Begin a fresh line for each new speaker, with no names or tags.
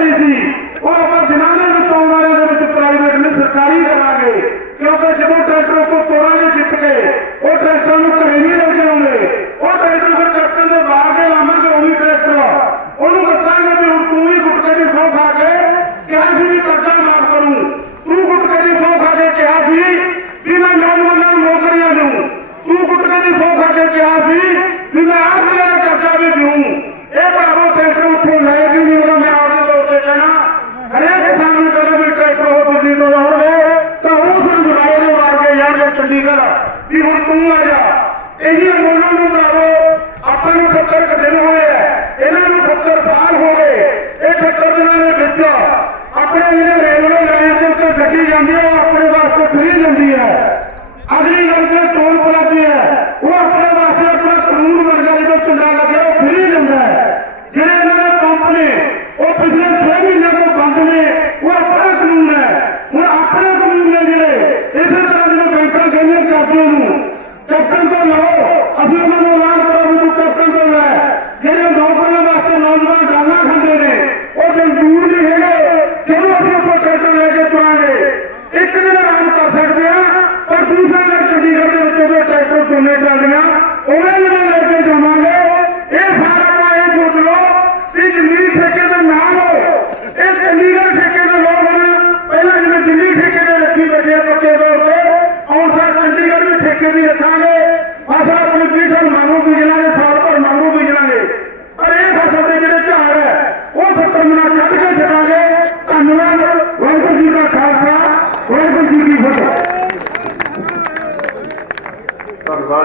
ਹੁੰਦੀ ਸੀ। ਉਹ ਆਪਾਂ ਜਮਾਨੇ ਵਿੱਚ ਆਉਣ ਵਾਲੇ ਦੇ ਵਿੱਚ ਪ੍ਰਾਈਵੇਟ ਨਹੀਂ, ਸਰਕਾਰੀ ਕਰਾਂਗੇ। ਕਿਉਂਕਿ ਜਦੋਂ ਟਰੈਕਟਰ ਤੋਂ ਤੋਰਾਂ ਨੇ ਜਿੱਤ ਕੇ ਉਹ ਟਰੈਕਟਰ ਨੂੰ ਘਰੇ ਨਹੀਂ ਲੈ ਜਾਉਂਦੇ ਉਹ ਟਰੈਕਟਰ ਦੇ ਕੈਪਟਨ ਦੇ ਬਾਹਰ ਦੇ ਲਾਵਾਂਗੇ ਉਹੀ ਟਰੈਕਟਰ ਉਹਨੂੰ ਦੱਸਾਂਗੇ ਵੀ ਹੁਣ ਤੂੰ ਵੀ ਗੁੱਟਕੇ ਦੀ ਸੌਂ ਖਾ ਕੇ ਕਿਹਾ ਸੀ ਵੀ ਕਰਜ਼ਾ ਮਾਫ ਕਰੂੰ। ਤੂੰ ਗੁੱਟਕੇ ਦੀ ਸੌਂ ਖਾ ਕੇ ਕਿਹਾ ਸੀ ਵੀ ਮੈਂ ਨੌਜਵਾਨਾਂ ਨੂੰ ਨੌਕਰੀਆਂ ਦੂੰ ਤੂੰ ਗੁੱਟਕੇ ਦੀ ਸੌਂ ਖਾ ਕੇ ਕਿਹਾ ਸੀ ਵੀ ਮੈਂ ਆਪ ਜਾਣਗੇ ਵੀ ਹੁਣ ਤੂੰ ਆ ਜਾ। ਇਹੀ ਅੰਦੋਲਨ ਨੂੰ ਲਾਵੋ। ਆਪਾਂ ਨੂੰ 70 ਦਿਨ ਹੋਏ ਆ। ਇਹਨਾਂ ਨੂੰ 70 ਸਾਲ ਹੋ ਗਏ। ਇਹ 70 ਦਿਨਾਂ ਦੇ ਵਿੱਚ ਆਪਣੇ ਜਿਹੜੇ ਰੇਲਵੇ ਲਾਈਨ ਦੇ ਉੱਤੇ ਗੱਡੀ ਜਾਂਦੀ ਹੈ ਉਹ ਆਪਣੇ ਵਾਸਤੇ ਫ੍ਰੀ ਜਾਂਦੀ ਹੈ ਅਗਲੀ ਗੱਲ ਤੇ ਟੋਲ ਪਲਾਜ਼ੇ ਹੈ ਉਹ ਆਪਣੇ ਵਾਸਤੇ ਆਪਣਾ ਕਾਨੂੰਨ ਵਰਗਾ ਜਦੋਂ ਝੰਡਾ ਲੱਗਿਆ, ਉਹ ਫਰੀ ਜਾਂਦਾ ਹੈ। ਜਿਹੜੇ ਇਹਨਾਂ ਦੇ ਪੰਪ ਨੇ ਉਹ ਪਿਛਲੇ 6 ਮਹੀਨਿਆਂ ਤੋਂ ਬੰਦ ਨੇ, ਉਹ ਆਪਣਾ ਕਾਨੂੰਨ ਹੈ ਹੁਣ ਆਪਣੇ ਕਾਨੂੰਨ ਨੇ ਜਿਹੜੇ ਇਸੇ ਤਰ੍ਹਾਂ ਜਦੋਂ ਬੈਂਕਾਂ ਕਹਿੰਦੀਆਂ ਕਰਜ਼ੇ ਨੂੰ ਕੈਪਟਨ ਤੋਂ ਲਓ। ਅਸੀਂ ਉਹਨਾਂ ਨੂੰ ਐਲਾਨ ਕਰਾਂ ਵੀ ਤੂੰ ਕੈਪਟਨ ਤੋਂ ਲੈ। ਜਿਹੜੇ ਨੌਕਰੀਆਂ ਵਾਸਤੇ ਨੌਜਵਾਨ ਡਾਂਗਾ ਖਾਂਦੇ ਨੇ, ਉਹ ਜੰਜੂਰ ਨਹੀਂ ਹੈਗੇ। ਜਦੋਂ ਅਸੀਂ ਉੱਥੋਂ ਟਰੈਕਟਰ ਲੈ ਕੇ ਤੁਰਾਂਗੇ, ਇੱਕ ਦਿਨ ਆਰਾਮ ਕਰ ਸਕਦੇ ਆ ਪਰ ਦੂਸਰੇ ਦਿਨ ਚੰਡੀਗੜ੍ਹ ਦੇ ਵਿੱਚ ਉਹਦੇ ਟਰੈਕਟਰ ਚੁਣੇ ਚੱਲਦੀਆਂ ਉਹਨੇ ਜਿਹੜੇ ਲੈ ਕੇ ਜਾਵਾਂਗੇ। ਇਹ ਸਾਰਾ ਕਾ ਇਹ ਸੋਚ ਲਓ ਕਿ ਜ਼ਮੀਨ ਠੇਕੇ ਤੇ ਨਾ ਲਓ ਇਹ ਚੰਡੀਗੜ੍ਹ ਠੇਕੇ ਦੇ ਲੋਕ ਨੇ। ਪਹਿਲਾਂ ਜਿਵੇਂ ਦਿੱਲੀ ਠੇਕੇ ਦੇ ਰੱਖੀ ਬੈਠੇ ਆ ਪੱਕੇ ਤੌਰ ਤੇ, ਹੁਣ ਸਾਰ ਚੰਡੀਗੜ੍ਹ ਵੀ ਠੇਕੇ ਦੀ ਰੱਖਾਂਗੇ। কোন মানুষ জেলার